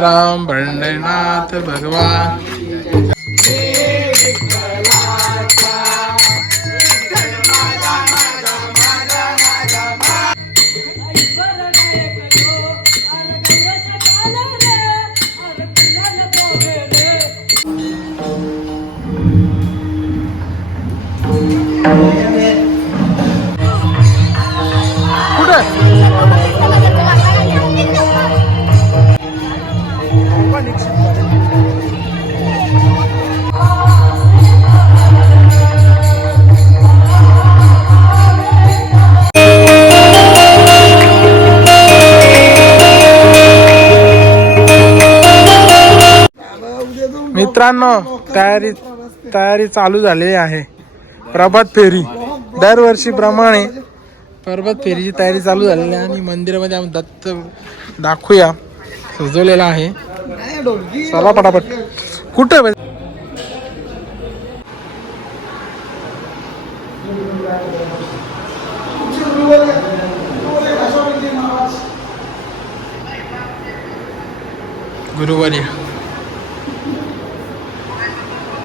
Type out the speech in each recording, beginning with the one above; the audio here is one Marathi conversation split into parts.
राम भंडनाथ भगवान। मित्रांनो तयारी तयारी चालू झालेली आहे. प्रभात फेरी. दरवर्षीप्रमाणे प्रभात फेरीची तयारी चालू झालेली आहे आणि मंदिरामध्ये आम्ही दत्त दाखवूया. सजवलेला आहे. चला पटापट. कुठं आहे?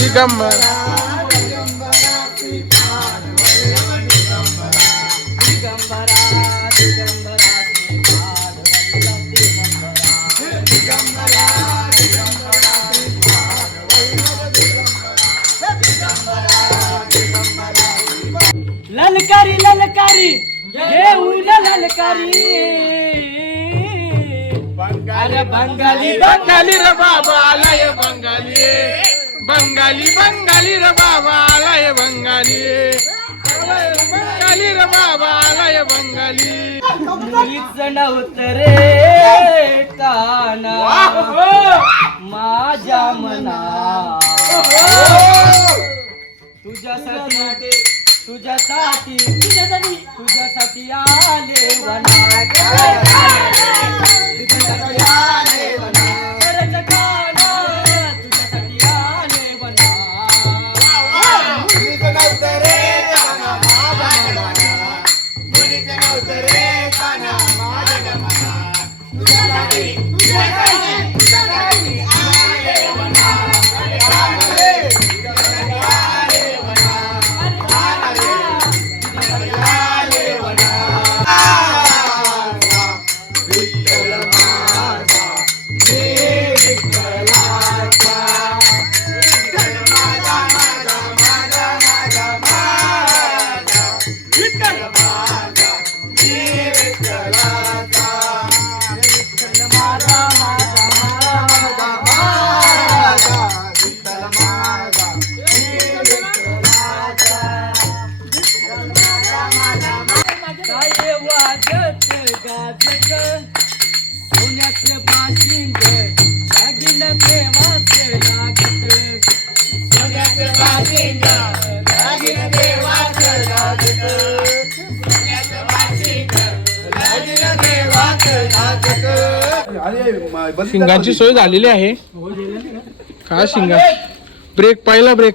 दिगंबर ललकारी ललकारी घेऊन ललकारी। अरे बंगाली बंगाली रे बाबा आलाय बंगाली। बंगाली बंगाली रे बाबा आलाय बंगाली. बंगाली रे बाबा आलाय बंगाली. हीच नव्हतं रे काना. माझ्या मना. तुझ्यासाठी तुझ्यासाठी तुझ्यासाठी तुझ्यासाठी आले वना तुझ्यासाठी आले वना सोन्याचं बाशिंग दागिन देवाच लागत. सोन्याचं बाशिंग दागिन देवाच लागत. सोन्याचं बाशिंग दागिन देवाच लागत. शिंगाची सोय झालेली आहे. का शिंगा. ब्रेक पहिला ब्रेक.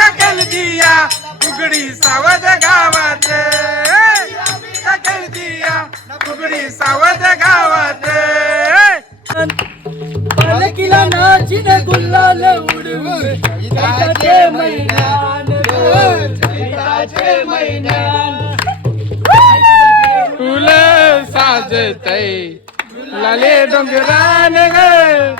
सकल दिया उगड़ी सावध गावत. सकल दिया उगड़ी सावध गावात. गुल्ला नाचिन गुल्लाल उडवून. चैताचे मैदान. चैताचे मैदान. लाले डोंगरान ग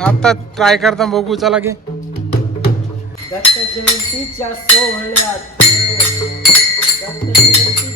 आता ट्राय करता बघू चला की. दत्त जयंतीच्या सोहळ्यात. दत्त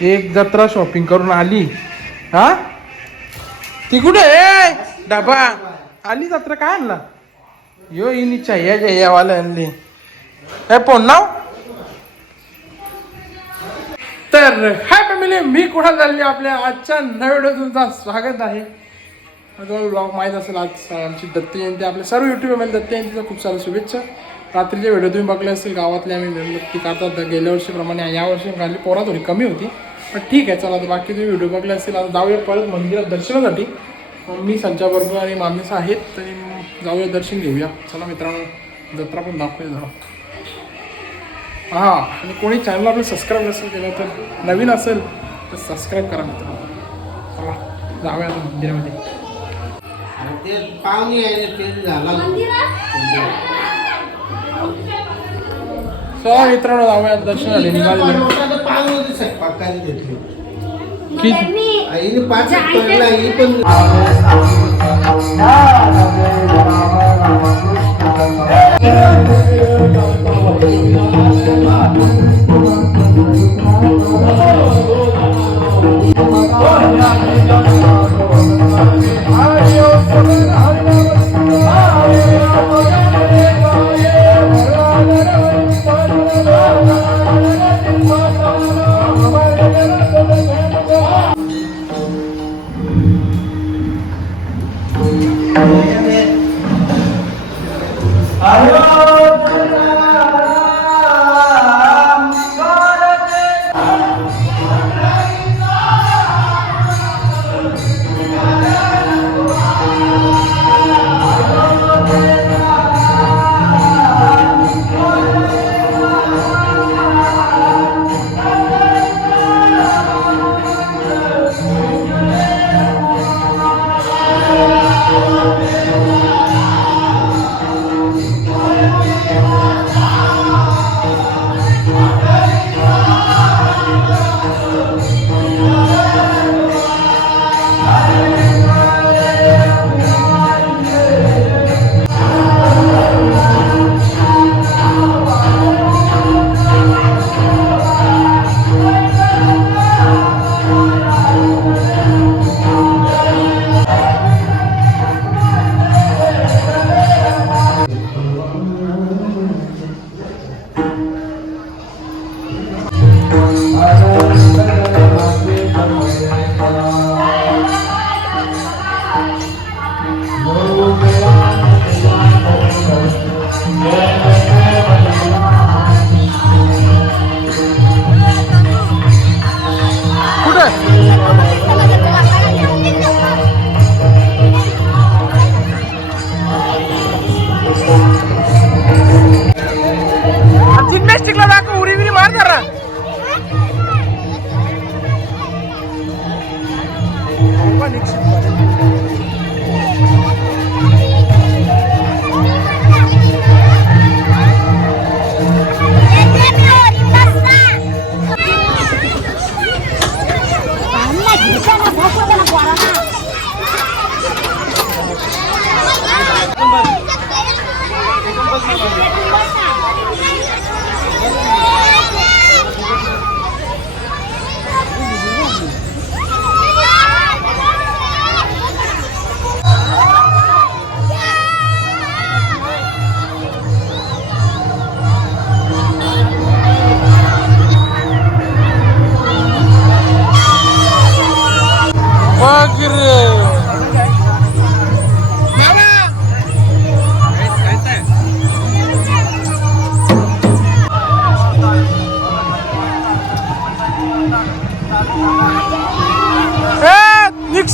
एक जत्रा शॉपिंग करून आली. हा? ती कुठे? आहे डबा. आली जत्रा काय आणला? यो इनी या जयावाला आणली. हे पोन नाव? तर हाय फॅमिली मी कुठं झाली आपल्या आजच्या नव्या व्हिडिओ तुमचं स्वागत आहे. तुम्हाला ब्लॉग माहीत असेल आज आमची दत्त जयंती आपल्या सर्व युट्यूब फॅमिली दत्त जयंतीचा खूप साऱ्या शुभेच्छा. रात्रीचे व्हिडिओ तुम्ही बघले असतील गावातले आम्ही मेणबत्ती काढतात गेल्या वर्षीप्रमाणे या वर्षी घाली पोरा थोडी कमी होती. पण ठीक आहे चला आता बाकी तुम्ही व्हिडिओ बघले असतील आता जाऊया परत मंदिरात दर्शनासाठी. मी संचाबरोबर आणि मामीस आहेत तरी जाऊया दर्शन घेऊया. चला मित्रांनो जत्रा पण दाखवूया जरा. हा आणि कोणी चॅनल आपलं सबस्क्राईब नसेल केलं तर नवीन असेल तर सबस्क्राईब करा मित्रांनो. चला जाऊया आता मंदिरामध्ये. ते पाहुणे आहे ते झाला. चला मित्रांनो जाऊया दर्शनासाठी निघालेलो. मोठा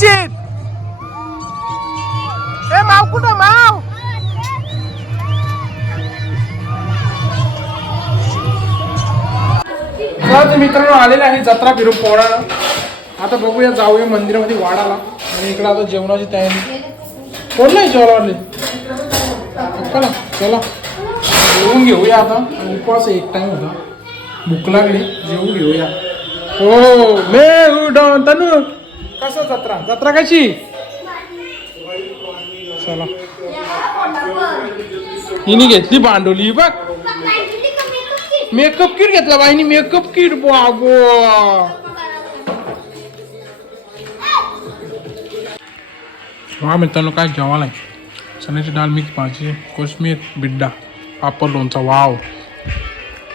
ए, निक्षित ए माव कुठं माव तर मित्रांनो आलेले आहे जत्रा फिरून पोराला आता बघूया जाऊया मंदिरामध्ये वाडाला. आणि इकडे आता जेवणाची तयारी. कोण नाही जेवायला चला चला. जेवून घेऊया आता. उपवास एक टाइम होता. भूक लागली जेवून घेऊया. हो मे उडन तनू. कसं जत्रा? जत्रा कशी? चला. हिने घेतली भांडवली बघ. मेकअप किट घेतला बाईनी मेकअप किट बाबो. वा मित्रांनो काय जेवायला आहे? चण्याची डाळ मिक्स भाजी कोशमीर बिड्डा पापड लोणचा वाव.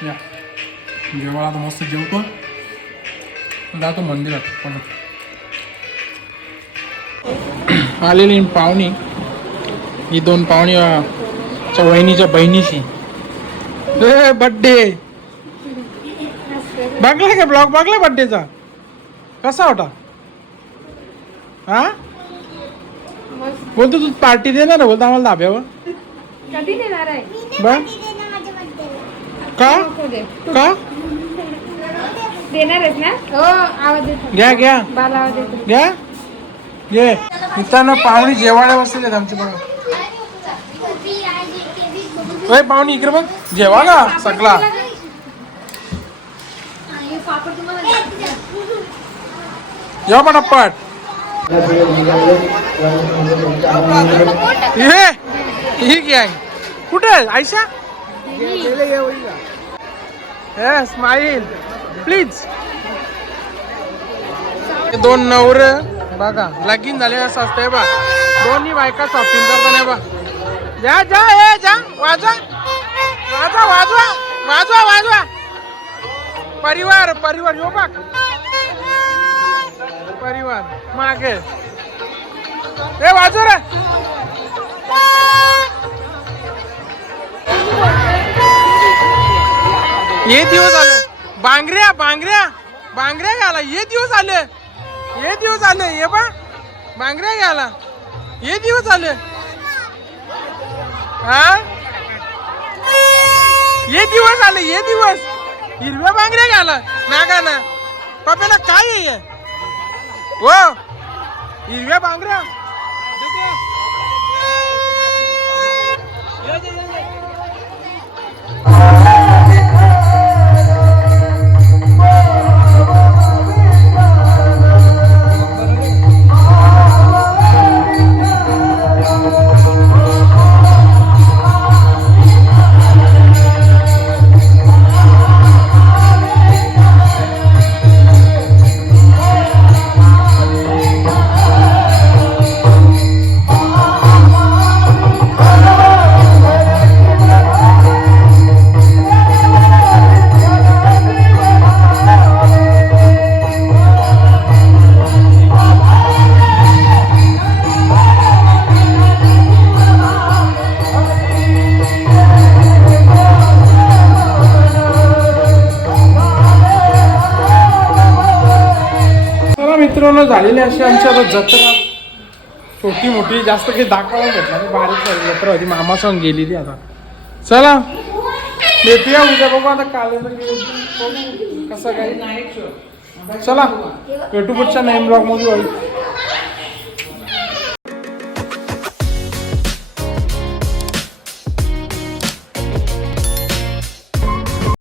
या. जेवायला आता मस्त जेवतो. जातो मंदिरात पण आलेली पाहुणी ही दोन पाहुणी वहिनीच्या बहिणीची बड्डे बघला का ब्लॉग? बघला बड्डेचा कसा होता? हा? बोलतो तू पार्टी देणार आहे बोलतो आम्हाला धाब्यावर. कधी देणार आहे? बघ का? का? देणार ना? हो आवाज घ्या घ्या. बाला आवाज येतो घ्या. ये मित्रांनो पाहुणी जेवायला बसलेले आमचे बघा. पाहुणी इकडे बघ. जेवायला सगळा. जेवा पटापट. हे ही गँग कुठे आयशा? हे स्माईल प्लीज दोन नवर. बघा. लगीन झाले असं असतंय बा दोन्ही बायका शॉपिंग करताना बा जा जा हे जा. वाजवा. वाजवा वाजवा. वाजवा वाजवा. परिवार परिवार यो बघ. परिवार मागे. ए वाजव रे. हे दिवस आले. बांगऱ्या बांगऱ्या. बांगऱ्या घाला. हे दिवस आले. हे दिवस आले हे बा बांगऱ्या घ्यायला. हे दिवस आले. हा? हे दिवस आले हे दिवस. हिरव्या बांगऱ्या घ्यायला नागाना. पप्याला काय आहे हो? हिरव्या बांगऱ्या. चला मित्रांनो झालेली अशी आमची आता जत्रा छोटी मोठी जास्त काही दाखवायला भेटला नाही बारीक झाली जत्रा होती. मामा सांग गेली ती आता. चला भेटूया उद्या. बघू आता काल कसं काही चला भेटू पुढच्या नेम ब्लॉगमध्ये.